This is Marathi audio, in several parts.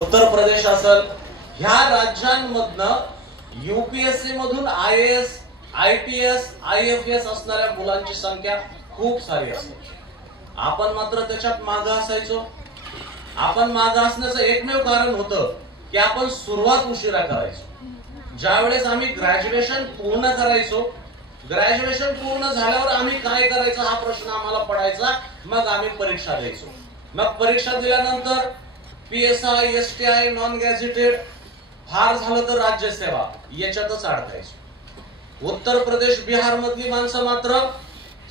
उत्तर प्रदेश असेल, ह्या राज्यांमधनं यूपीएससी मधून आयएएस, आयपीएस, आयएफएस असणाऱ्या मुलांची संख्या खूप सारी असते. आपण मात्र त्याच्यात मागे असायचो. आपण मागे असण्याचं एकमेव कारण होतं की आपण सुरुवात उशिरा करायचो. ज्यावेळेस आम्ही ग्रॅज्युएशन पूर्ण करायचो, ग्रॅज्युएशन पूर्ण झाल्यावर आम्ही काय करायचं हा प्रश्न आम्हाला पडायचा. मग आम्ही परीक्षा द्यायचो. मग परीक्षा दिल्यानंतर पीएसआय, एसटीआय, नॉन गॅझेटेड, फार झालं तर राज्यसेवा याच्यातच अडकायचो. उत्तर प्रदेश, बिहार मधली माणसं मात्र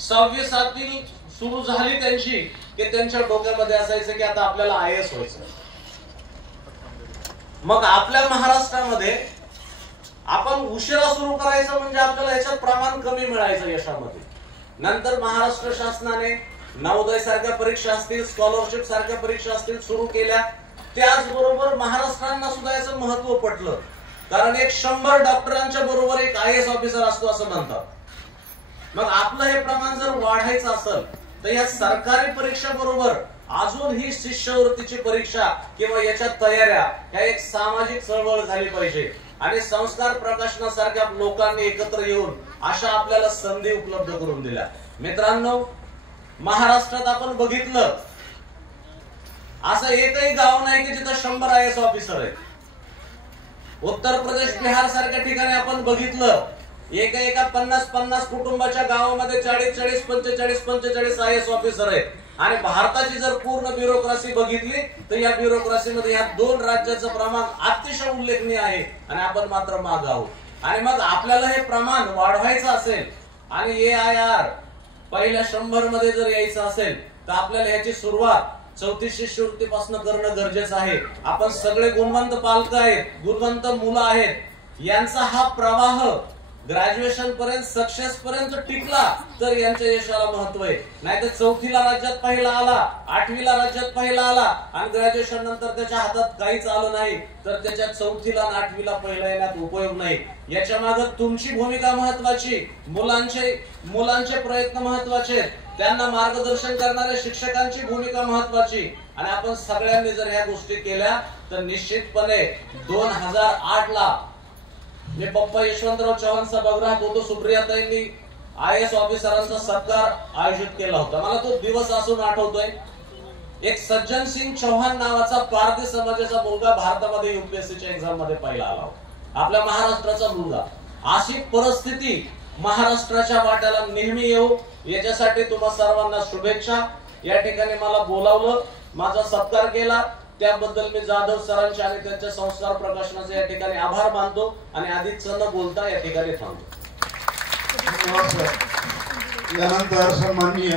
6वी 7वी सुरू झाली त्यांची की त्यांच्या डोक्यामध्ये असायचं की आता आपल्याला आयएएस व्हायचं. मग आपल्या महाराष्ट्रामध्ये आपण उशिरा सुरू करायचं म्हणजे आपल्याला याच्यात प्रमाण कमी मिळायचं यशामध्ये. नंतर महाराष्ट्र शासनाने नवोदय सारख्या परीक्षा असतील, स्कॉलरशिप सारख्या परीक्षा असतील सुरू केल्या. त्याचबरोबर महाराष्ट्रांना सुद्धा याचं महत्व पटलं, कारण एक 100 डॉक्टरांच्या बरोबर एक आयएएस ऑफिसर असतो असं म्हणतात. मग आपलं हे प्रमाण जर वाढायचं असेल तर या सरकारी परीक्षा बरोबर अजून ही शिष्यवृत्तीची परीक्षा किंवा याच्या तयाऱ्या ह्या एक सामाजिक चळवळ झाली पाहिजे. आणि संस्कार प्रकाशनासारख्या लोकांनी एकत्र येऊन अशा आपल्याला संधी उपलब्ध करून दिल्या. मित्रांनो, महाराष्ट्रात आपण बघितलं असं एकही गाव नाही की जिथं 100 आयएएस ऑफिसर आहेत. उत्तर प्रदेश, बिहार सारख्या ठिकाणी आपण बघितलं एका 50-50 कुटुंबाच्या गावामध्ये 40-40, 45-45 आयएएस ऑफिसर आहेत. आणि भारताची जर पूर्ण ब्युरोक्रेसी बघितली तर या ब्युरोक्रेसीमध्ये या 2 राज्याचं प्रमाण अतिशय उल्लेखनीय आहे आणि आपण मात्र मागे आहोत. आणि मग आपल्याला हे प्रमाण वाढवायचं असेल आणि AIR पहिल्या 100 मध्ये जर यायचं असेल तर आपल्याला याची सुरुवात 34 शिष्यवृत्तीपासून करणं गरजेचं आहे. आपण सगळे गुणवंत पालक आहेत, गुणवंत मुलं आहेत. यांचा हा प्रवाह ग्रॅज्युएशन पर्यंत, सक्सेस पर्यंत टिकला तर यांच्या यशाला महत्व आहे. नाहीतर 4थीला राज्यात पहिला आला, 8वीला राज्यात पहिला आला आणि ग्रॅज्युएशन नंतर त्याच्या हातात काहीच आलं नाही तर त्याच्या 4थीला आणि 8वीला पहिला येण्यात उपयोग नाही. याच्या मागे तुमची भूमिका महत्वाची, मुलांचे प्रयत्न महत्वाचे, त्यांना मार्गदर्शन करणाऱ्या शिक्षकांची भूमिका महत्वाची. आणि आपण सगळ्यांनी जर ह्या गोष्टी केल्या तर निश्चितपणे 2008 ला मी पप्पा यशवंतराव चव्हाण सभागृहात होतो. सुप्रियाताईंनी आयएएस ऑफिसरांचा सत्कार आयोजित केला होता. मला तो दिवस असून आठवतोय. एक सज्जन सिंग चौहान नावाचा पारधी समाजाचा मुलगा भारतामध्ये यूपीएससीच्या एक्झाम मध्ये पहिला आला होता. आपल्या महाराष्ट्राचा मुलगा. अशी परिस्थिती महाराष्ट्राच्या वाट्याला नेहमी येऊ याच्यासाठी तुम्हा सर्वांना शुभेच्छा. या ठिकाणी मला बोलावलं, माझा सत्कार केला, त्याबद्दल मी जाधव सरांचे आणि त्यांच्या संस्कार प्रकाशनाचे या ठिकाणी आभार मानतो आणि अधिक न बोलता या ठिकाणी थांबतो. यानंतर सन्माननीय